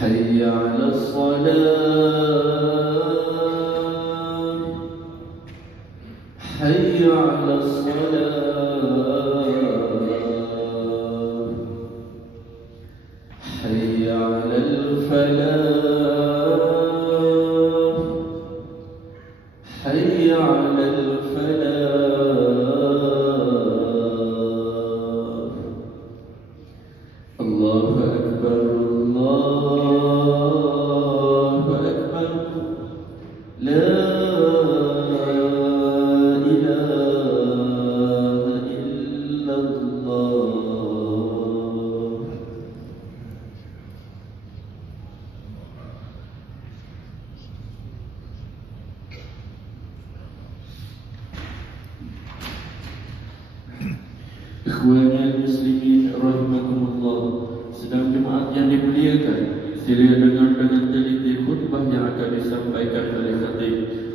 حي على الصلاة.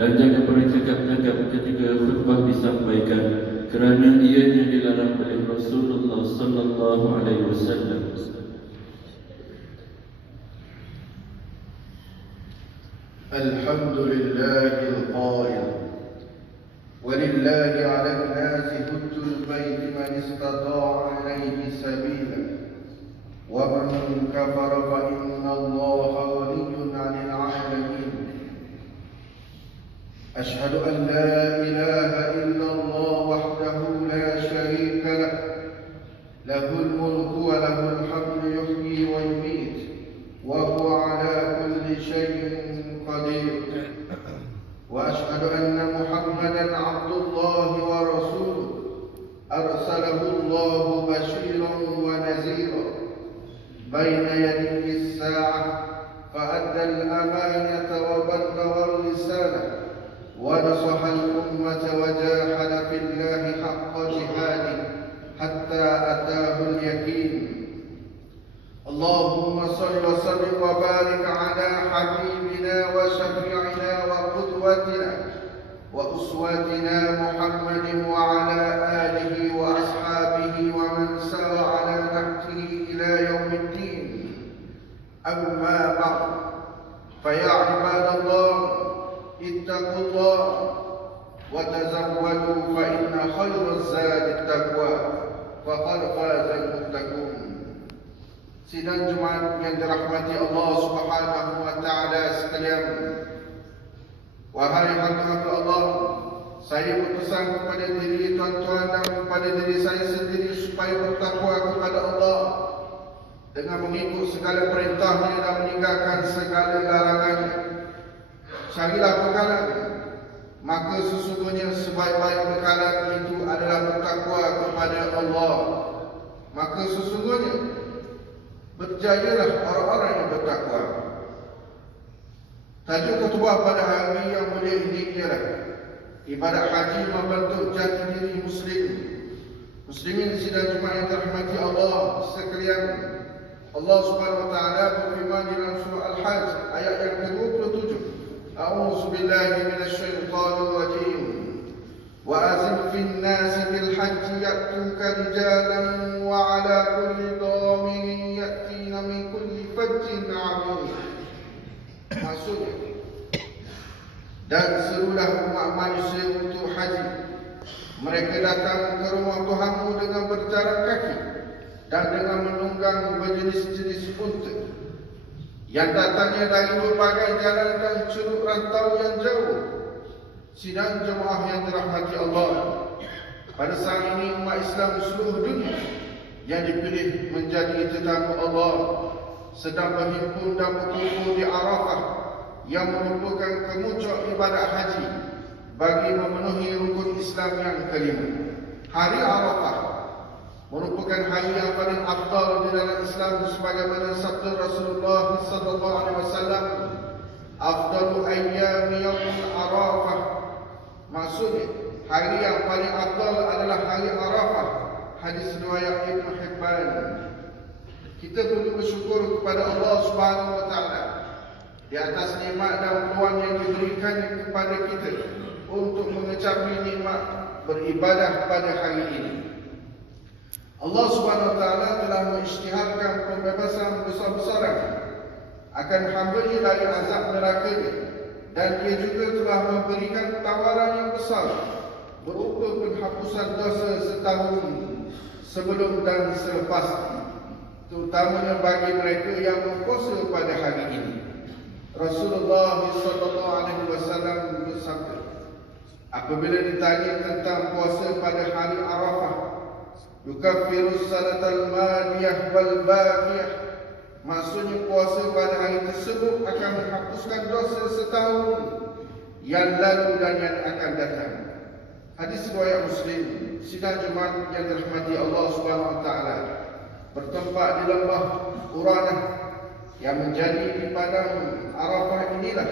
Dan jangan bercakap-cakap ketika khutbah disampaikan Kerana ianya dilarang oleh Rasulullah sallallahu alaihi wasallam الحمد لله القائل ولله على الناس حج البيت من استطاع إليه سبيلا ومن كفر فإن الله غني عن العالمين أشهد أن لا إله إلا الله وحده لا شريك له له الملك صل وسلم وبارك على حبيبنا وشفيعنا وقدوتنا وأسوتنا محمد وعلى آله وأصحابه ومن سار على نهجه إلى يوم الدين. أما بعد فيا عباد الله اتقوا الله وتزودوا فإن خير الزاد التقوى فقد فاز المتقون. Sidang Jumat yang dirahmati Allah Subhanahu wa taala sekalian. Wahai hamba Allah, saya berpesan kepada diri tuan-tuan dan kepada diri saya sendiri supaya bertakwa kepada Allah dengan mengikut segala perintahnya dan meninggalkan segala larangannya. Carilah bekalan, maka sesungguhnya sebaik-baik bekalan itu adalah bertakwa kepada Allah. Maka sesungguhnya berjayalah orang-orang yang bertakwa. Tajuk khutbah pada hari yang mulia ini ialah ibadat haji membentuk jati diri muslim. Muslimin sidang Jumaat yang dirahmati Allah sekalian. Allah Subhanahu wa taala berfirman dalam surah Al-Hajj ayat yang ke-27. A'udzu billahi minasy syaithanir rajim. Wa azim fin nas bil hajj ya'tuka rijalan wa Maksudnya dan serulah umat manusia untuk haji. Mereka datang ke rumah Tuhanmu dengan berjalan kaki dan dengan menunggang berjenis-jenis unta. Yang datangnya dari berbagai jalan dan curug rantau yang jauh. Sidang jemaah yang dirahmati Allah. Pada saat ini umat Islam seluruh dunia yang dipilih menjadi tetamu Allah sedang berhimpun dan berkumpul di Arafah yang merupakan kemuncak ibadat haji bagi memenuhi rukun Islam yang kelima. Hari Arafah merupakan hari yang paling afdal di dalam Islam sebagaimana sabda Rasulullah sallallahu alaihi wasallam afdalu ayyami yaumul Arafah. Maksudnya hari yang paling afdal adalah hari Arafah. Hadis riwayat Ibnu Hibban. Kita perlu bersyukur kepada Allah Subhanahu wa taala di atas nikmat dan peluang yang diberikan kepada kita untuk mengecapi nikmat beribadah pada hari ini. Allah Subhanahu taala telah mengisytiharkan pembebasan besar-besaran akan hamba-Nya dari azab neraka dan Dia juga telah memberikan tawaran yang besar berupa penghapusan dosa setahun sebelum dan selepas terutamanya bagi mereka yang berpuasa pada hari ini. Rasulullah sallallahu alaihi wasallam bersabda apabila ditanya tentang puasa pada hari Arafah yukaffiru sanatal madiyah wal baqiyah. Maksudnya puasa pada hari tersebut akan menghapuskan dosa setahun yang lalu dan yang akan datang. Hadis riwayat Muslim sidang Jumaat yang dirahmati Allah Subhanahu wa taala. Bertempat di lembah Uranah yang menjadi di padang Arafah inilah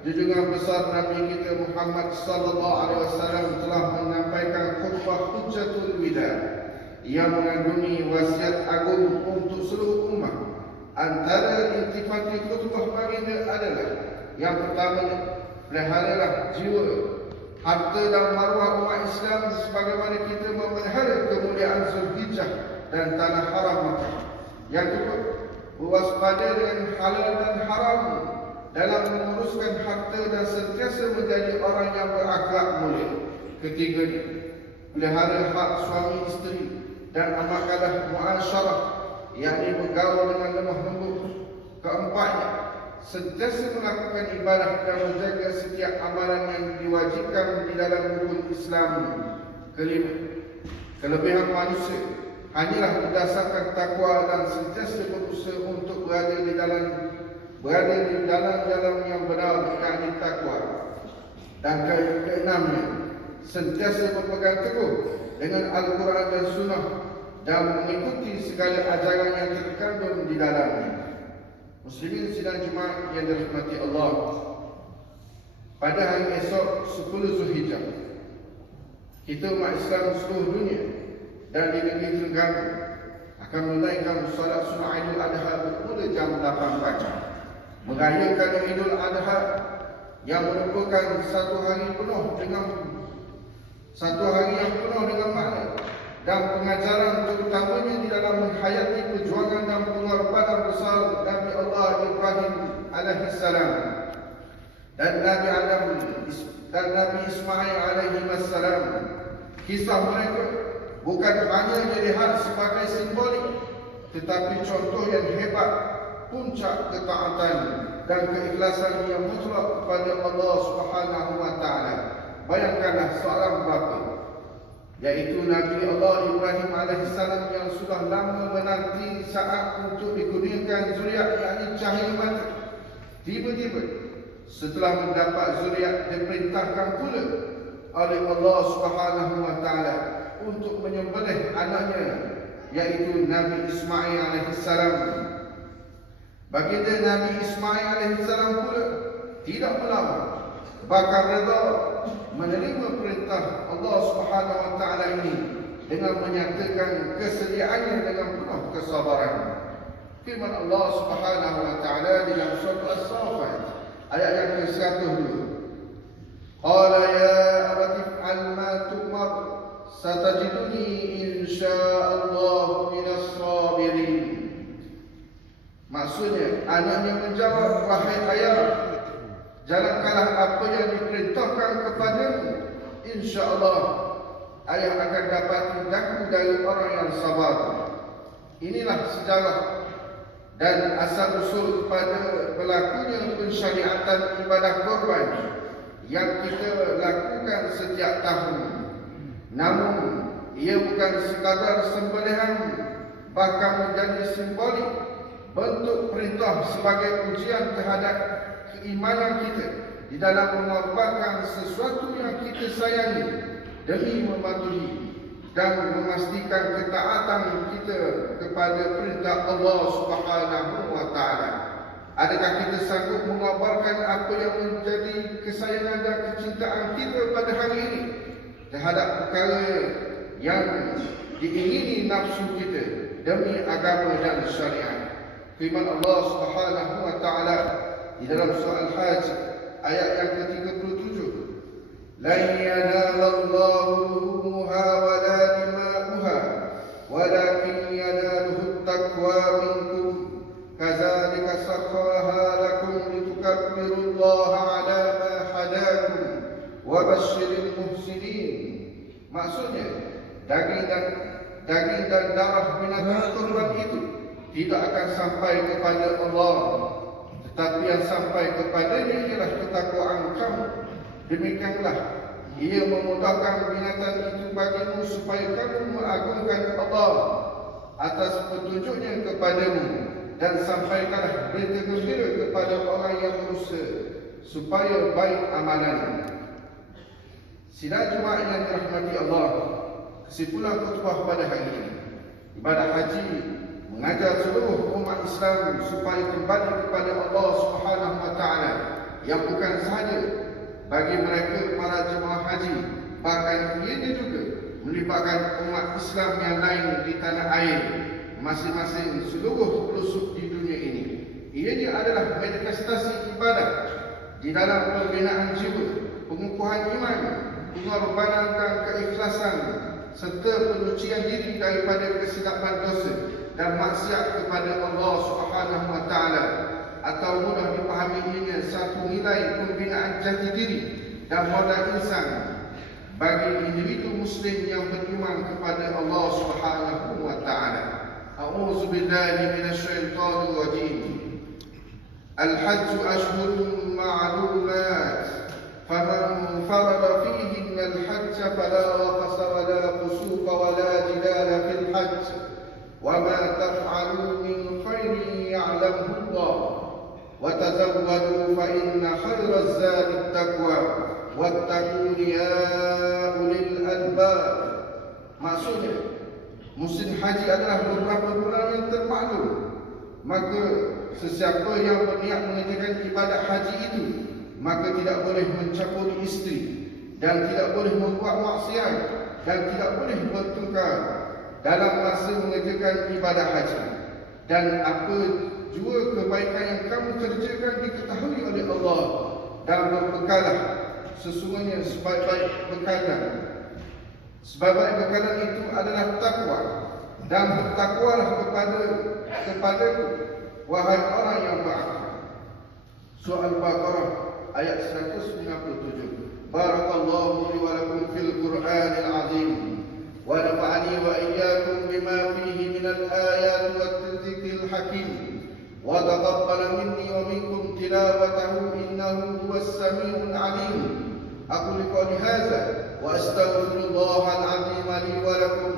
junjungan besar Nabi kita Muhammad sallallahu alaihi wasallam telah menyampaikan khutbah hujjatul wida yang mengandungi wasiat agung untuk seluruh umat. Antara intifati khutbah baginda adalah yang pertama peliharalah jiwa harta dan maruah umat Islam sebagaimana kita memelihara kemuliaan Zulhijjah dan tanah haram Yang kedua, berwaspada dengan halal dan haram dalam menguruskan harta dan sentiasa menjadi orang yang berakhlak mulia. Ketiganya, pelihara hak suami isteri dan amalkanlah muasyarah yakni bergaul dengan lemah lembut. Keempatnya, sentiasa melakukan ibadah dan menjaga setiap amalan yang diwajibkan di dalam rukun Islam. Kelima, kelebihan manusia hanyalah berdasarkan takwa dan sentiasa berusaha untuk berada di dalam berada di dalam jalan yang benar yakni takwa. Dan ke keenamnya, sentiasa berpegang teguh dengan Al-Quran dan Sunnah dan mengikuti segala ajaran yang terkandung di dalamnya. Muslimin sidang Jumaat yang dirahmati Allah. Pada hari esok 10 Zulhijjah, kita umat Islam seluruh dunia dan di negeri Terengganu akan menunaikan solat sunnah Idul Adha bermula jam 8 pagi. Merayakan Idul Adha yang merupakan satu hari penuh dengan satu hari yang penuh dengan makna dan pengajaran terutamanya di dalam menghayati perjuangan dan pengorbanan besar Nabi Allah Ibrahim alaihi salam dan Nabi Adam dan Nabi Ismail alaihi salam. Kisah mereka bukan hanya dilihat sebagai simbolik tetapi contoh yang hebat puncak ketaatan dan keikhlasan yang mutlak kepada Allah Subhanahu wa taala. Bayangkanlah seorang bapa yaitu Nabi Allah Ibrahim alaihissalam yang sudah lama menanti saat untuk dikurniakan zuriat yakni cahaya mata. Tiba-tiba setelah mendapat zuriat diperintahkan pula oleh Allah Subhanahu wa untuk menyembelih anaknya yaitu Nabi Ismail alaihissalam Baginda Nabi Ismail AS pula tidak melawan bahkan reda menerima perintah Allah Subhanahu Wa Taala ini dengan menyatakan kesediaannya dengan penuh kesabaran. Firman Allah Subhanahu Wa Taala dalam surah As-Saffat ayat yang ke-102. Qala ya abati fa'al ma tu'mar satajiduni insyaallah minas sabirin. Maksudnya anaknya menjawab wahai ayah jalankanlah apa yang diperintahkan kepadamu insyaallah ayah akan dapat tindakan dari orang yang sabar. Inilah sejarah dan asal usul kepada berlakunya pensyariatan ibadah korban yang kita lakukan setiap tahun. Namun ia bukan sekadar sembelihan bahkan menjadi simbolik bentuk perintah sebagai ujian terhadap keimanan kita di dalam mengorbankan sesuatu yang kita sayangi demi mematuhi dan memastikan ketaatan kita kepada perintah Allah Subhanahu wa taala. Adakah kita sanggup mengorbankan apa yang menjadi kesayangan dan kecintaan kita pada hari ini terhadap perkara yang diingini nafsu kita demi agama dan syariat? firman Allah Subhanahu wa taala di dalam surah Al-Hajj ayat yang ke-37 lan yanalallahu luhumha wa la Maksudnya? Daging dan daging dan darah binatang kurban itu. Tidak akan sampai kepada Allah. Tetapi yang sampai kepadanya ialah ketakwaan kamu. Demikianlah. Ia memudahkan binatang itu bagimu supaya kamu mengagungkan Allah atas petunjuknya kepadamu dan sampaikanlah berita gembira kepada orang yang berusaha supaya baik amalannya Sidang Jumaat yang dirahmati Allah Kesimpulan khutbah pada hari ini. Ibadah haji Mengajar seluruh umat Islam Supaya kembali kepada Allah Subhanahu Wa Taala Yang bukan sahaja Bagi mereka para jemaah haji Bahkan ianya juga Melibatkan umat Islam yang lain di tanah air Masing-masing seluruh pelosok di dunia ini. Ianya adalah manifestasi ibadah Di dalam pembinaan jiwa mengorbankan keikhlasan serta penyucian diri daripada kesilapan dosa dan maksiat kepada Allah Subhanahu wa taala atau mudah dipahami ini satu nilai pembinaan jati diri dan modal insan bagi individu muslim yang beriman kepada Allah Subhanahu wa taala. A'udzu billahi minasyaitonir rajim. Al-hajj ashhurun ma'lumat. Faman farada fihi فيهن الحج فلا رفس ولا فسوق ولا جدال في الحج وما تفعلوا من خير يعلمه الله وتزودوا فإن خير الزاد التقوى واتقون يا أولي الألباب Maksudnya, musim haji adalah beberapa bulan yang termaklum. Maka sesiapa yang berniat mengerjakan ibadah haji itu maka tidak boleh mencampuri istri dan tidak boleh membuat maksiat. Dan tidak boleh bertengkar dalam masa mengerjakan ibadah haji. Dan apa jua kebaikan yang kamu kerjakan diketahui oleh Allah dan berbekalah sesungguhnya sebaik-baik bekalan. Sebaik-baik bekalan itu adalah takwa. Dan bertakwalah kepada kepadaku wahai orang yang berakal. Surah Al-Baqarah ayat 197 بارك الله لي ولكم في القرآن العظيم. ونفعني وإياكم بما فيه من الآيات والذكر الحكيم. وتقبل مني ومنكم تلاوته إنه هو السميع العليم. أقول قولي هذا وأستغفر الله العظيم لي ولكم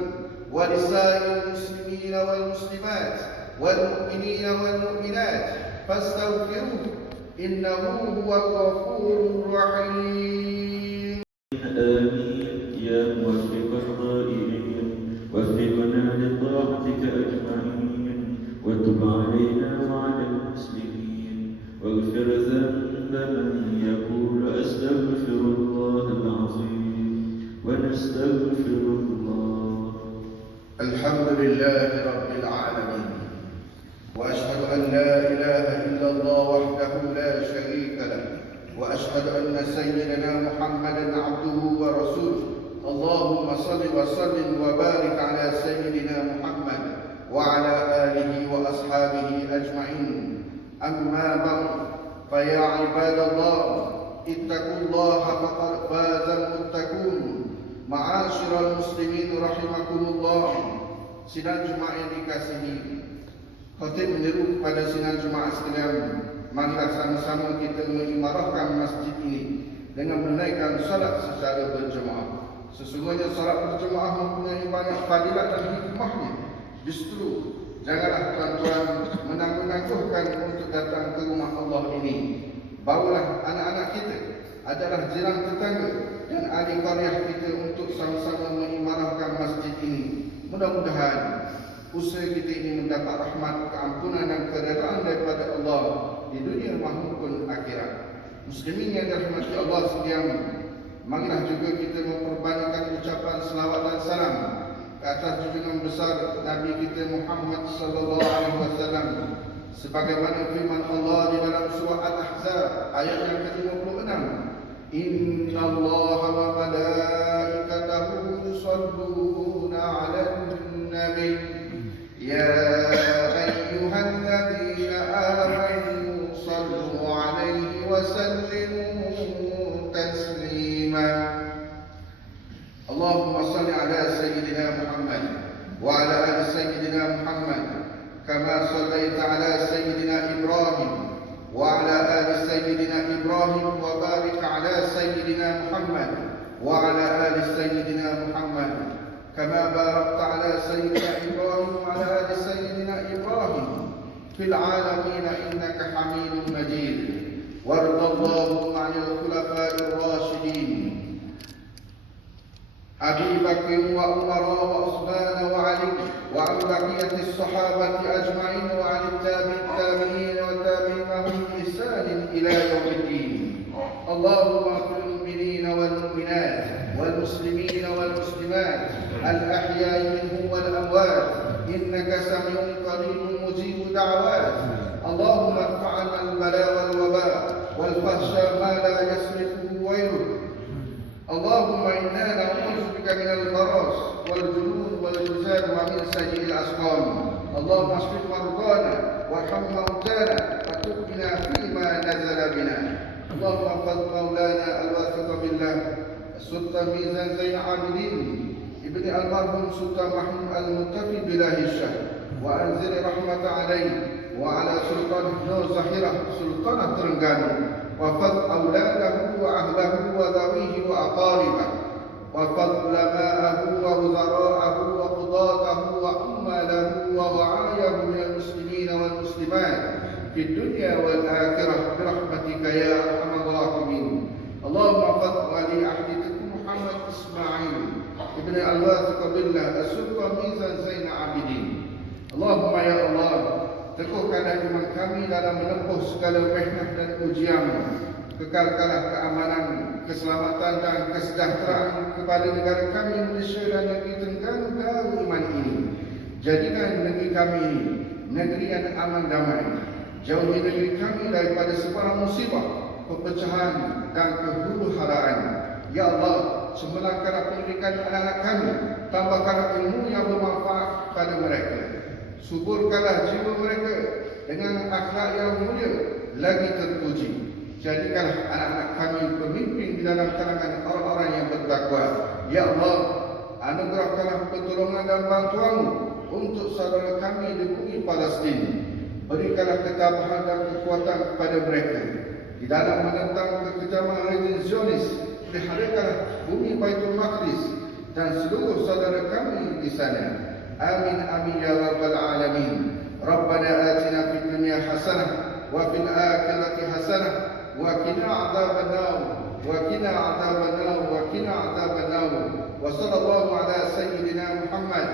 ولسائر المسلمين والمسلمات والمؤمنين والمؤمنات فاستغفروه إنه هو الغفور الرحيم. آمين. يا موفق الغائبين وفقنا لطاعتك أجمعين وتب علينا وعلى المسلمين واغفر ذنب يقول أستغفر الله العظيم ونستغفر الله. الحمد لله رب العالمين وأشهد أن لا إله إلا الله وحده لا شريك له وأشهد أن سيدنا محمدا عبده ورسوله. اللهم صل وسلم وبارك على سيدنا محمد وعلى آله وأصحابه أجمعين. أما بعد فيا عباد الله اتقوا الله فقد فاز المتقون. معاشر المسلمين رحمكم الله. Sidang Jumaat yang dikasihi Khatib menyeru kepada sidang Marilah sama-sama kita mengimarahkan masjid ini Dengan menaikkan salat secara berjemaah. Sesungguhnya salat berjemaah mempunyai banyak fadilat dan hikmahnya. Justru Janganlah tuan-tuan menangguh-nangguhkan untuk datang ke rumah Allah ini. Bawalah anak-anak kita adalah jiran tetangga dan ahli qaryah kita untuk sama-sama mengimarahkan masjid ini. Mudah-mudahan usaha kita ini mendapat rahmat, keampunan dan keredaan daripada Allah di dunia maupun akhirat. Muslimin yang dirahmati Allah sekalian, marilah juga kita memperbanyakkan ucapan selawat dan salam ke atas junjungan besar Nabi kita Muhammad sallallahu alaihi wasallam. Sebagaimana firman Allah di dalam surah Al-Ahzab ayat yang ke-56. Inna Allah wa malaikatahu yusalluna 'alan nabi. Ya 'alaihi wa sallimu taslima Allahumma salli وعلى آل سيدنا محمد كما صليت على سيدنا إبراهيم وعلى آل سيدنا إبراهيم وبارك على سيدنا محمد وعلى آل سيدنا محمد كما باركت على سيدنا إبراهيم وعلى آل سيدنا إبراهيم في العالمين إنك حميد مجيد. وارض اللهم عن الخلفاء الراشدين. أبي بكر وعمر وعثمان وعلي وعن بقية الصحابة أجمعين وعن التابع التابعين والتابعين لهم بإحسان إلى يوم الدين. اللهم اغفر المؤمنين والمؤمنات والمسلمين والمسلمات الأحياء منهم والأموات. إنك سميع قريب مجيب دعوات. اللهم ارفع عنا والوباء والفحشاء ما لا يسمحه غيرك اللهم إنا نعوذ بك من البراس والجنون والجزام ومن سيء الأسقام. اللهم اشف مرضانا وارحم موتانا وتب بنا فيما نزل بنا. اللهم احفظ مولانا الواثق بالله. السلطان ميزان زين العابدين. ابن المرحوم سلطان محمود المتقي بالله الشهر. وأنزل رحمة عليه. wa ala sultan ya nur zahira sultan terengganu. Wa fad auladahu wa ahlahu wa dawihi wa aqaliba wa fad ulama'ahu wa wuzara'ahu wa qudatahu wa ummalahu wa wa'ayahu ya muslimin wa muslimat. Fi dunia wa akhirah bi rahmatika ya arhamar rahimin. Allahumma fad wali ahdikum Muhammad Ismail ibn al-Wazi qabillah asuqa mizan zain abidin. Dalam menempuh segala mehnah dan ujian kekalkanlah keamanan, keselamatan dan kesejahteraan kepada negara kami Malaysia dan negeri Tenggara iman ini. Jadikan negeri kami ini negeri yang aman damai. Jauhi negeri kami daripada sebarang musibah, perpecahan dan kehuru-haraan. Ya Allah, cemerlangkanlah pendidikan anak-anak kami, tambahkanlah ilmu yang bermanfaat pada mereka. Suburkanlah jiwa mereka dengan akhlak yang mulia lagi terpuji. Jadikanlah anak-anak kami pemimpin di dalam kalangan orang-orang yang bertakwa. Ya Allah, anugerahkanlah pertolongan dan bantuanmu untuk saudara kami di bumi Palestin. Berikanlah ketabahan dan kekuatan kepada mereka. Di dalam menentang kekejaman rezim Zionis, diharikanlah bumi Baitul Maqdis dan seluruh saudara kami di sana. Amin amin ya rabbal alamin. Rabbana atina fi الدنيا حسنة وفي الآخرة حسنة وقنا عذاب النار وقنا عذاب النار وقنا عذاب النار. وصلى الله على سيدنا محمد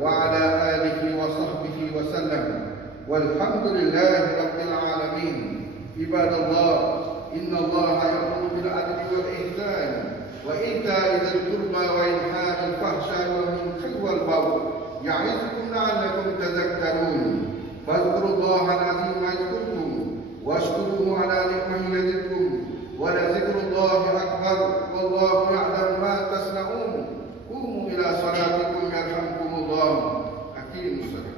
وعلى آله وصحبه وسلم. والحمد لله رب العالمين. عباد الله إن الله يأمر بالعدل والإحسان وإيتاء ذي القربى وإنهاء الفحشاء والمنكر والبغي يعظكم لعلكم تذكرون. فاذكروا الله العظيم يذكركم واشكروه على نعمه يزدكم ولذكر الله أكبر والله يعلم ما تصنعون. قوموا إلى صلاتكم يرحمكم الله. أقيموا الصلاة.